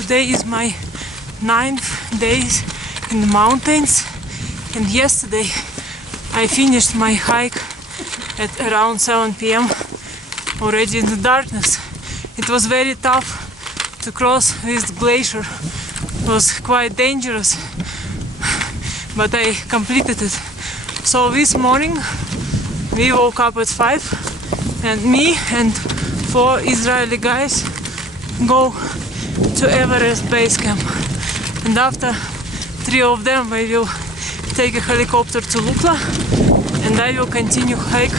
Today is my 9th day in the mountains, and yesterday I finished my hike at around 7 p.m. already in the darkness. It was very tough to cross this glacier. It was quite dangerous, but I completed it. So this morning we woke up at 5 and me and 4 Israeli guys go to Everest Base Camp, and after 3 of them we will take a helicopter to Lukla, and I will continue hike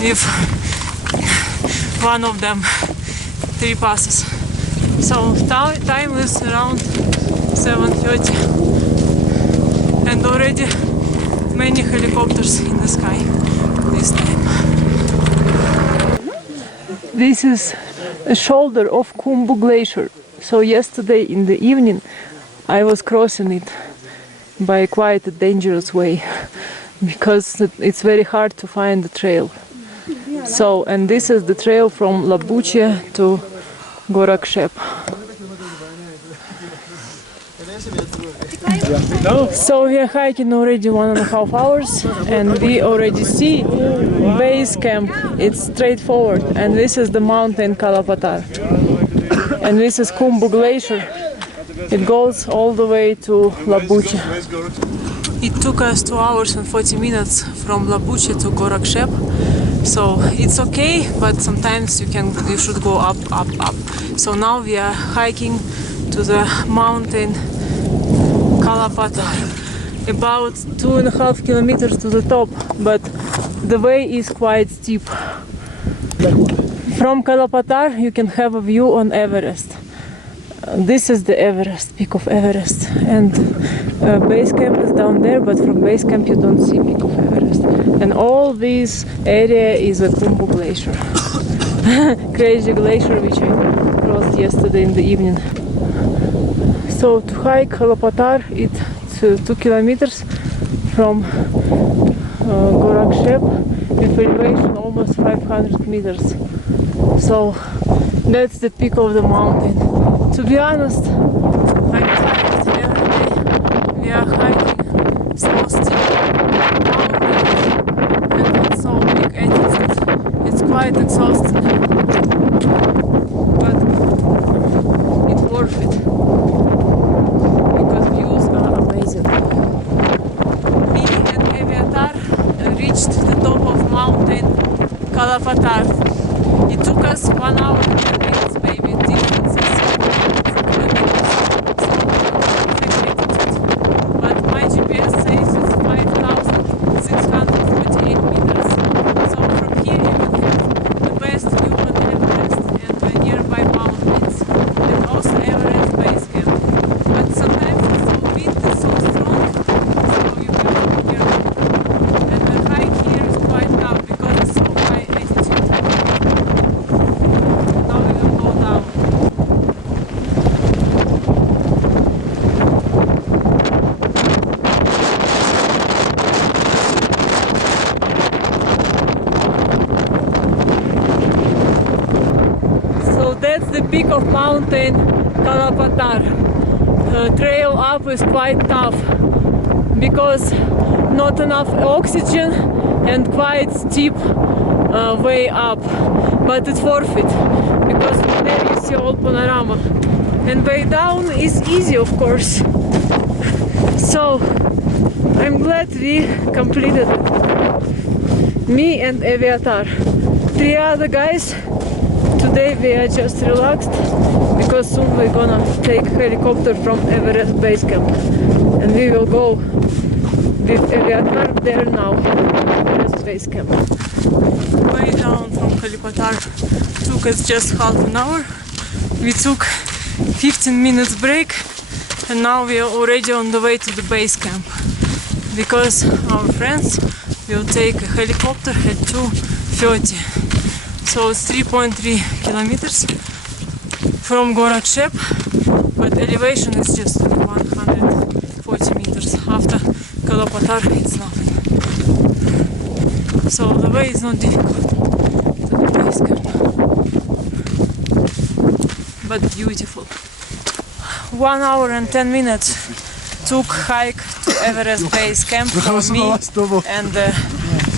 with one of them 3 passes. So time is around 7:30 and already many helicopters in the sky this time. This is a shoulder of Khumbu Glacier. So yesterday in the evening I was crossing it by quite a dangerous way because it's very hard to find the trail. So, and this is the trail from Labuche to Gorakshep. So we are hiking already 1.5 hours and we already see base camp. It's straightforward, and this is the mountain Kalapatthar. And this is Khumbu Glacier. It goes all the way to Labuche. It took us 2 hours and 40 minutes from Labuche to Gorakshep. So it's okay, but sometimes you should go up. So now we are hiking to the mountain Kalapatthar, about 2.5 kilometers to the top, but the way is quite steep. From Kalapatthar you can have a view on Everest. This is the Everest, peak of Everest, and base camp is down there, but from base camp you don't see peak of Everest. And all this area is a Khumbu glacier, crazy glacier which I crossed yesterday in the evening. So to hike Kalapatthar it's 2 kilometers from Gorakshep with elevation almost 500 meters. So that's the peak of the mountain. To be honest, I'm tired every day. We are hiking so steep mountains and it's so big altitude. It's quite exhausting, but it's worth it because views are amazing. Me and Eviatar reached the top of mountain Kalapatthar. It took us 1 hour and 10 minutes, maybe. Difference is kilometers. So perfect altitude. But my GPS says it's 5,648 meters. So from here you can have the best view on Everest and the nearby mountains, and also Everest Base Camp. But sometimes it's so wind is so strong, so you have to be careful. And the hike here is quite tough because it's so high altitude. Now we will go down. So that's the peak of mountain Kalapatthar. Trail up is quite tough because not enough oxygen and quite steep way up, but it's worth it because from there you see all panorama, and way down is easy, of course. So I'm glad we completed it, me and Eviatar. 3 other guys. Today we are just relaxed because soon we're gonna take helicopter from Everest Base Camp and we will go with Eviatar there now, Everest Base Camp. Way down from Kalapatthar took us just half an hour. We took 15 minutes break and now we are already on the way to the base camp because our friends will take a helicopter at 2:30. So it's 3.3 kilometers from Gorakshep, but elevation is just 140 meters. After Kalapatthar it's nothing. So the way is not difficult to the base camp, but beautiful. 1 hour and 10 minutes took hike to Everest Base Camp for me and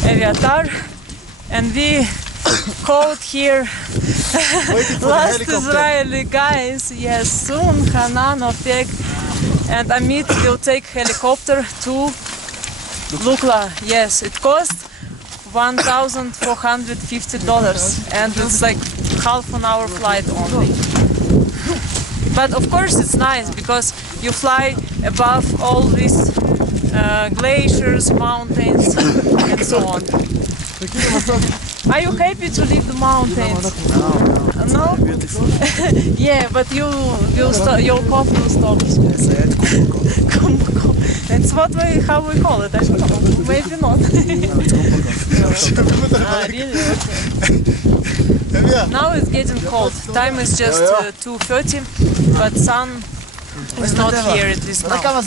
Eviatar, and we called here last Israeli guys. Yes, soon Hanan, Ofek and Amit will take helicopter to Lukla. Yes, it cost $1,450 and it's like half an hour flight only. But of course it's nice because you fly above all these glaciers, mountains and so on. Are you happy to leave the mountains? No? Yeah, but your cough will stop. It's how we call it, I don't know. Maybe not. Really? Okay. Now it's getting cold. Time is just 2:30, but sun is not here at least now.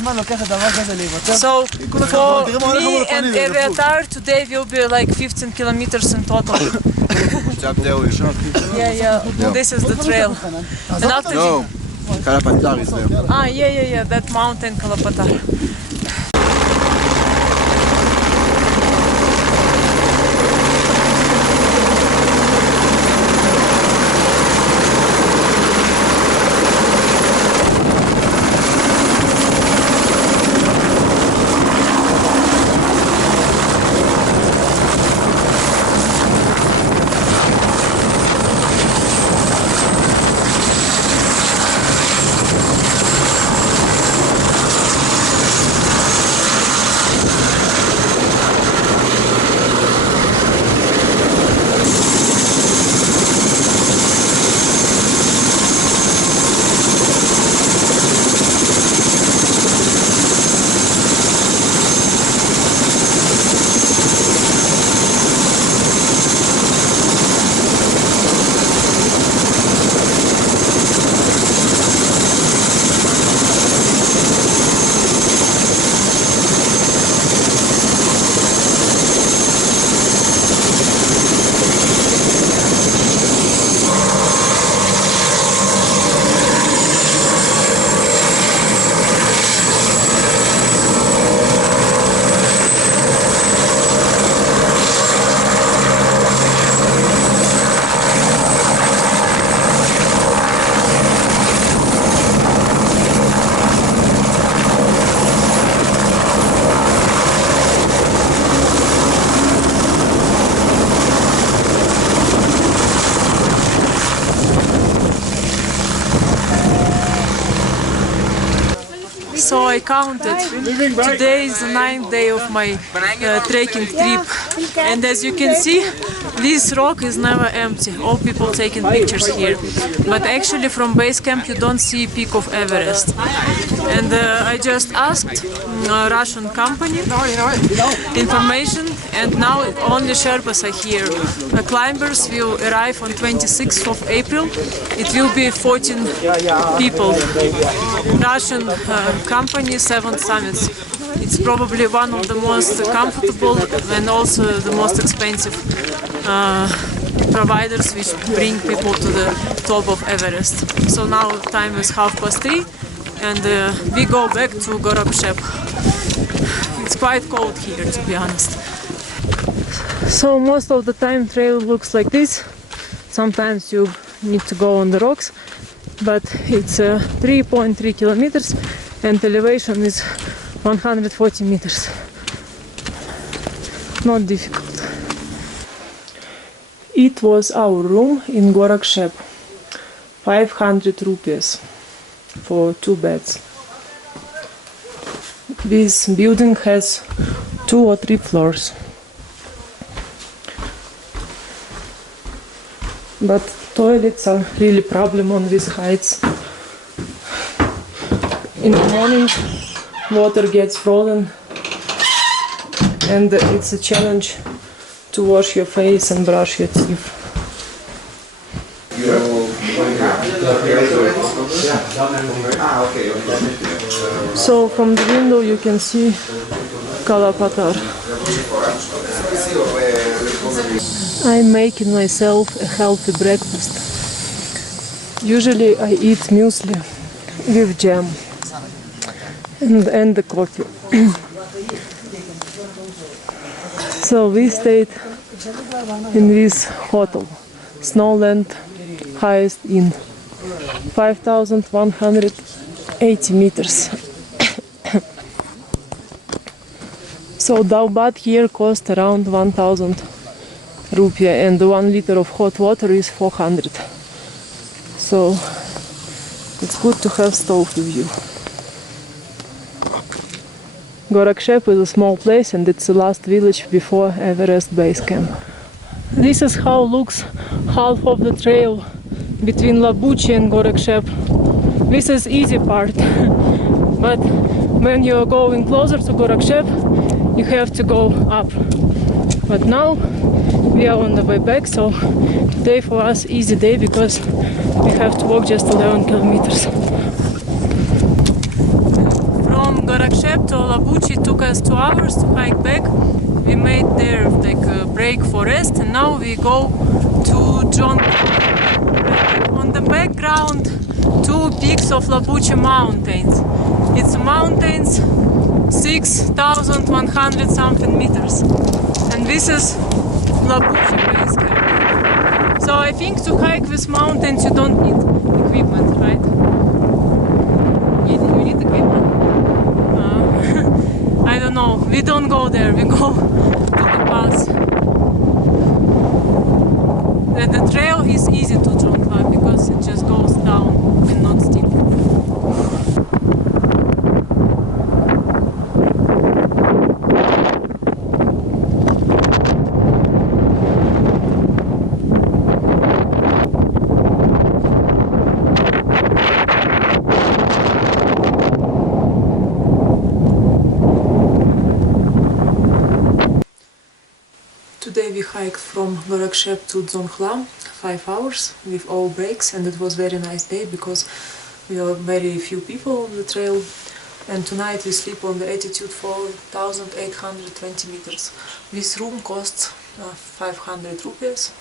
So for me and Eviatar today will be like 15 kilometers in total. Yeah, this is the trail. And after Kalapatthar is there. Ah, yeah, that mountain Kalapatthar. So I counted. Today is the 9th day of my trekking trip, and as you can see, this rock is never empty. All people taking pictures here. But actually from base camp you don't see peak of Everest. And I just asked a Russian company information, and now only Sherpas are here. The climbers will arrive on 26th of April. It will be 14 people. Russian company, 7 summits. It's probably one of the most comfortable and also the most expensive providers which bring people to the top of Everest. So now time is 3:30 and we go back to Gorakshep. It's quite cold here, to be honest. So most of the time trail looks like this. Sometimes you need to go on the rocks, but it's 3.3 kilometers and elevation is 140 meters. Not difficult. It was our room in Gorakshep. 500 rupees for 2 beds. This building has 2 or 3 floors. But toilets are really problem on these heights. In the morning water gets frozen and it's a challenge to wash your face and brush your teeth. So from the window you can see Kalapatthar. I'm making myself a healthy breakfast. Usually I eat muesli, with jam and the coffee. So we stayed in this hotel, Snowland highest inn, 5,180 meters. So dao bath here cost around 1,000 rupiah and 1 liter of hot water is 400. So it's good to have stove with you. Gorakshep is a small place and it's the last village before Everest Base Camp. This is how looks half of the trail between Labuchi and Gorakshep. This is easy part, but when you are going closer to Gorakshep, you have to go up. But now we are on the way back, so today for us easy day because we have to walk just 11 kilometers. From Gorakshep to Labuchi took us 2 hours to hike back. We made there like a break for rest and now we go to John. On the background 2 peaks of Labuchi mountains. It's mountains 6,100 something meters. And this is Labuchi base camp. So I think to hike these mountains you don't need equipment, right? You need equipment? I don't know, we don't go there, we go to the pass. The trail is easy to Cho La Pass because it just goes down and not steep. Today we hiked from Gorakshep to Dzongkhla, 5 hours with all breaks, and it was very nice day because we are very few people on the trail. And tonight we sleep on the altitude 4,820 meters. This room costs 500 rupees,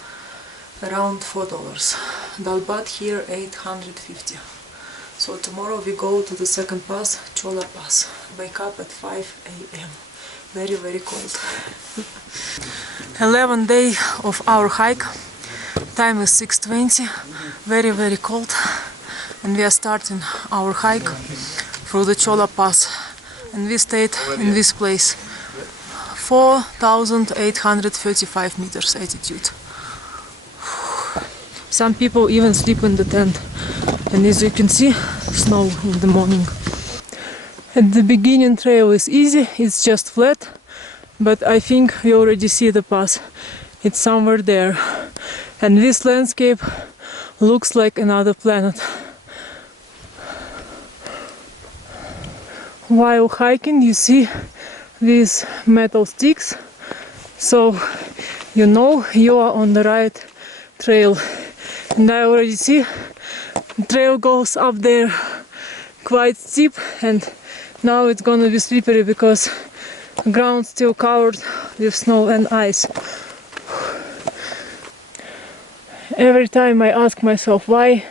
around $4. Dalbat here 850. So tomorrow we go to the second pass, Cho La Pass. Wake up at 5 a.m. Very, very cold. 11th day of our hike. Time is 6:20. Very, very cold. And we are starting our hike through the Cho La Pass. And we stayed in this place. 4,835 meters altitude. Some people even sleep in the tent. And as you can see, snow in the morning. At the beginning trail is easy, it's just flat, but I think we already see the pass. It's somewhere there. And this landscape looks like another planet. While hiking you see these metal sticks, so you know you are on the right trail. And I already see the trail goes up there quite steep, and now it's gonna be slippery because the ground still covered with snow and ice. Every time I ask myself why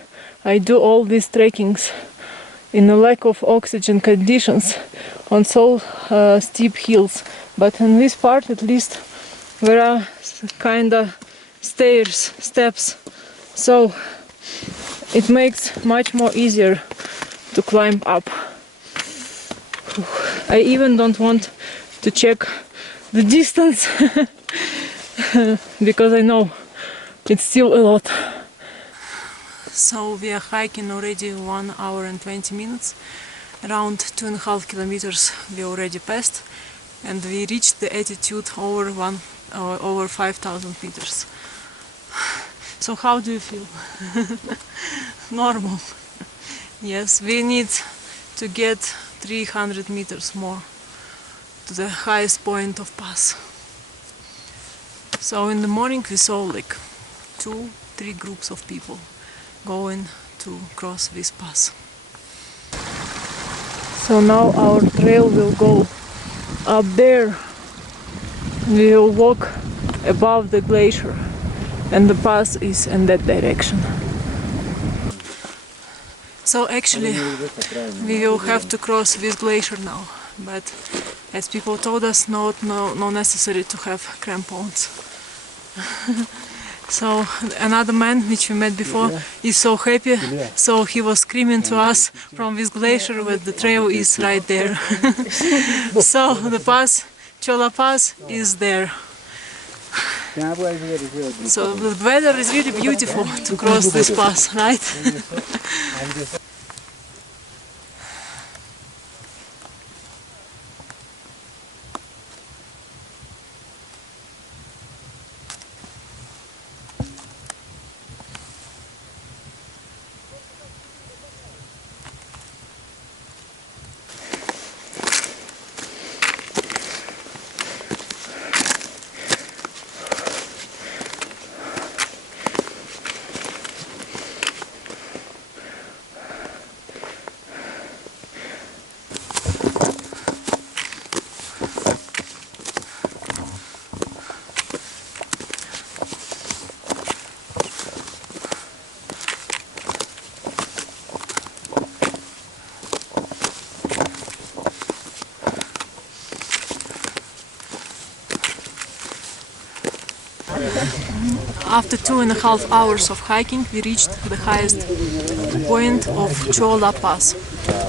I do all these trekkings in a lack of oxygen conditions on so steep hills, but in this part at least there are kinda steps, so it makes much more easier to climb up. I even don't want to check the distance because I know it's still a lot. So we are hiking already 1 hour and 20 minutes. Around 2.5 kilometers we already passed, and we reached the altitude over 5,000 meters. So how do you feel? Normal. Yes, we need to get 300 meters more to the highest point of pass. So in the morning we saw like 2-3 groups of people going to cross this pass. So now our trail will go up there. We will walk above the glacier and the pass is in that direction. So actually we will have to cross this glacier now, but as people told us, no necessary to have crampons. So another man which we met before is so happy, so he was screaming to us from this glacier that the trail is right there. So the pass, Cho La Pass, is there. So the weather is really beautiful to cross this pass, right? After 2.5 hours of hiking, we reached the highest point of Cho La Pass,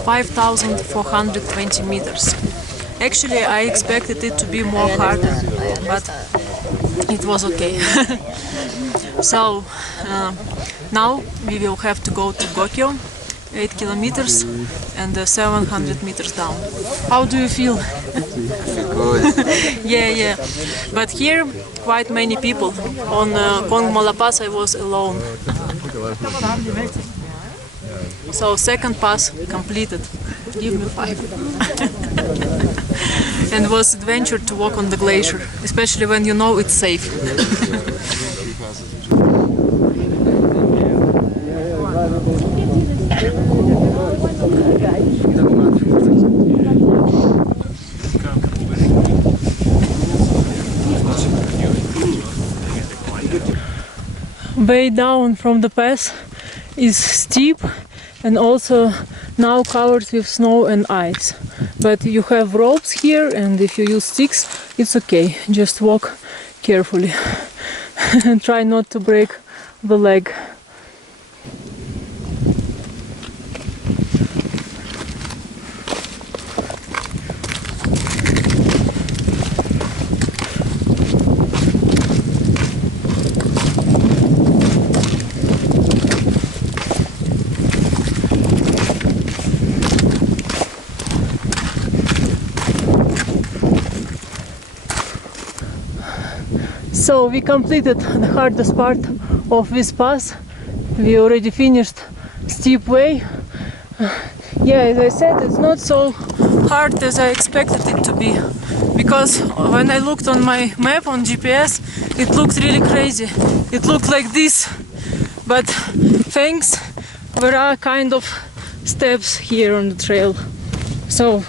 5,420 meters. Actually, I expected it to be more harder, but it was okay. So now we will have to go to Gorakshep, 8 kilometers and 700 meters down. How do you feel? Good. Yeah. But here, quite many people. On Cho La Pass I was alone. So second pass completed. Give me 5. And was adventure to walk on the glacier, especially when you know it's safe. Way down from the pass is steep and also now covered with snow and ice. But you have ropes here, and if you use sticks, it's okay. Just walk carefully and try not to break the leg. So we completed the hardest part of this pass. We already finished steep way. Yeah, as I said, it's not so hard as I expected it to be, because when I looked on my map on GPS, it looked really crazy. It looked like this, but thanks, there are kind of steps here on the trail. So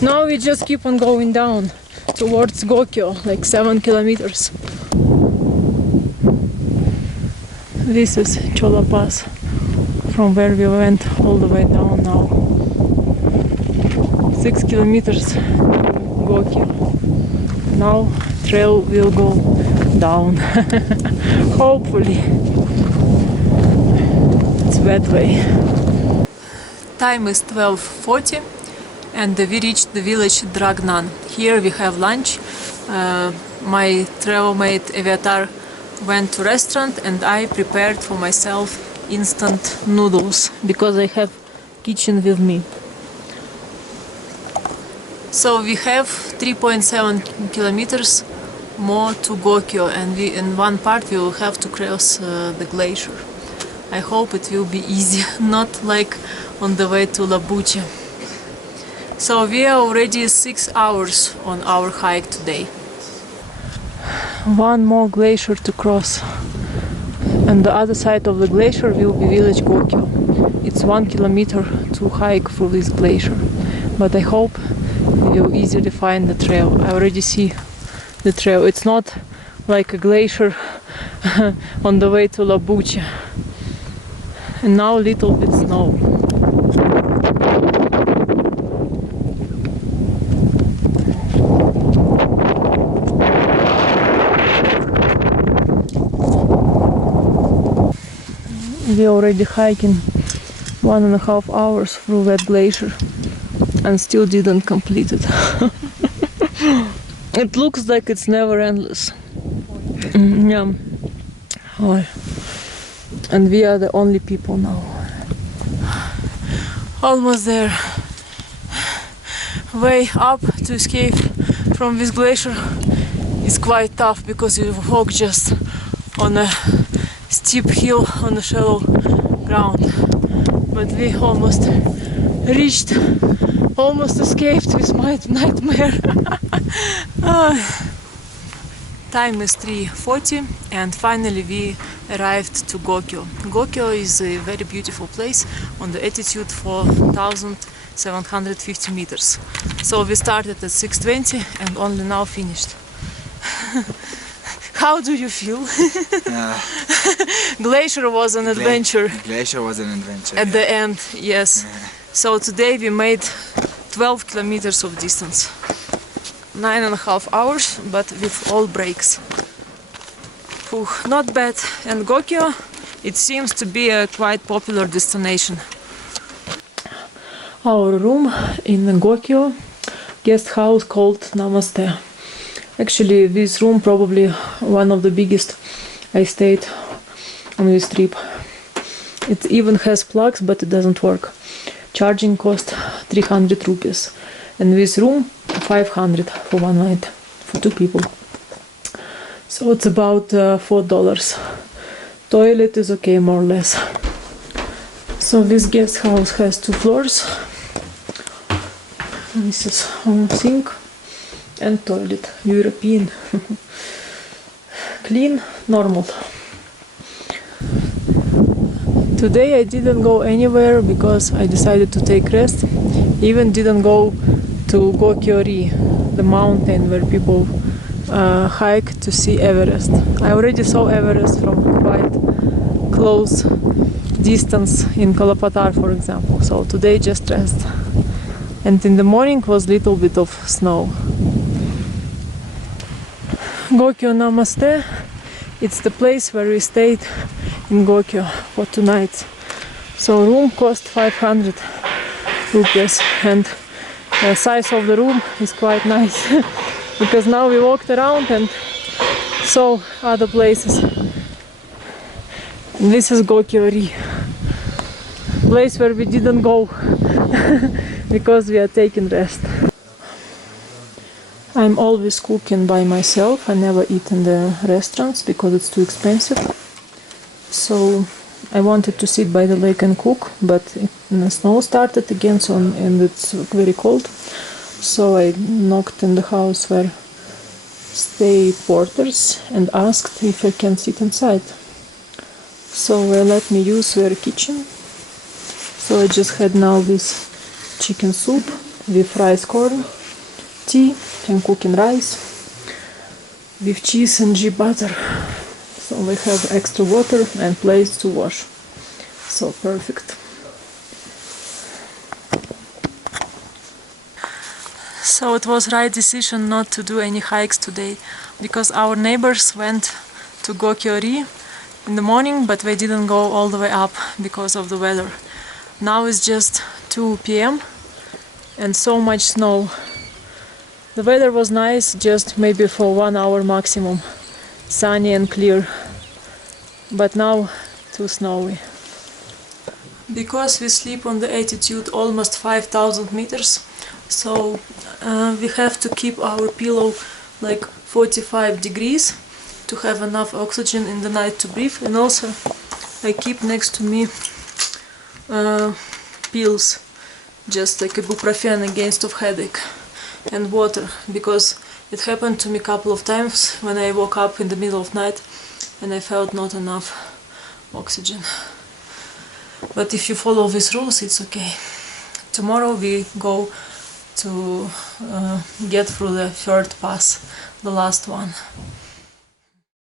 now we just keep on going down towards Gorakshep, like 7 kilometers. This is Cho La Pass, from where we went all the way down now. 6 kilometers Gorakshep. Now trail will go down. Hopefully. It's that way. Time is 12:40 and we reached the village Dragnan. Here we have lunch. My travel mate Eviatar went to restaurant and I prepared for myself instant noodles because I have kitchen with me. So we have 3.7 kilometers more to Gorakshep, and in one part we will have to cross the glacier. I hope it will be easy, not like on the way to Labuche. So we are already 6 hours on our hike today. One more glacier to cross. On the other side of the glacier will be village Gorakshep. It's 1 kilometer to hike through this glacier, but I hope we will easily find the trail. I already see the trail. It's not like a glacier on the way to Labuche. And now a little bit snow. we already hiking 1.5 hours through that glacier and still didn't complete it. It looks like it's never endless. Yeah. Oh. And we are the only people now. Almost there. Way up to escape from this glacier is quite tough because you walk just on a steep hill on a shallow ground. But we almost reached, almost escaped with my nightmare. Time is 3:40 and finally we arrived to Gokyo. Gokyo is a very beautiful place on the altitude 4,750 meters. So we started at 6:20 and only now finished. How do you feel? Glacier was an adventure. Glacier was an adventure. At the end, yes. So today we made 12 kilometers of distance. 9.5 hours, but with all breaks. Not bad. And Gokyo, it seems to be a quite popular destination. Our room in Gokyo guest house called Namaste. Actually, this room probably one of the biggest I stayed on this trip. It even has plugs, but it doesn't work. Charging cost 300 rupees. And this room 500 for one night for two people. So it's about $4. Toilet is okay, more or less. So this guest house has 2 floors. This is sink and toilet. European. Clean, normal. Today I didn't go anywhere because I decided to take rest. Even didn't go to Gokyo-ri, the mountain where people hike to see Everest. I already saw Everest from quite close distance in Kalapatthar, for example. So today just rest. And in the morning was little bit of snow. Gokyo Namaste. It's the place where we stayed in Gokyo for 2 nights. So room cost 500 rupees and the size of the room is quite nice because now we walked around and saw other places. And this is Gokyo-ri, place where we didn't go because we are taking rest. I'm always cooking by myself. I never eat in the restaurants because it's too expensive. So I wanted to sit by the lake and cook, but the snow started again, and it's very cold. So I knocked in the house where stay porters and asked if I can sit inside. So they let me use their kitchen. So I just had now this chicken soup with rice corn, tea and cooking rice with cheese and ghee butter. So we have extra water and place to wash. So perfect. So it was right decision not to do any hikes today because our neighbors went to Gokyo-ri in the morning, but they didn't go all the way up because of the weather. Now it's just 2 p.m. and so much snow. The weather was nice, just maybe for 1 hour maximum. Sunny and clear. But now too snowy. Because we sleep on the altitude almost 5,000 meters, so we have to keep our pillow like 45 degrees to have enough oxygen in the night to breathe. And also I keep next to me pills, just like ibuprofen against of headache, and water, because it happened to me a couple of times when I woke up in the middle of night and I felt not enough oxygen. But if you follow these rules, it's okay. Tomorrow we go to get through the third pass, the last one.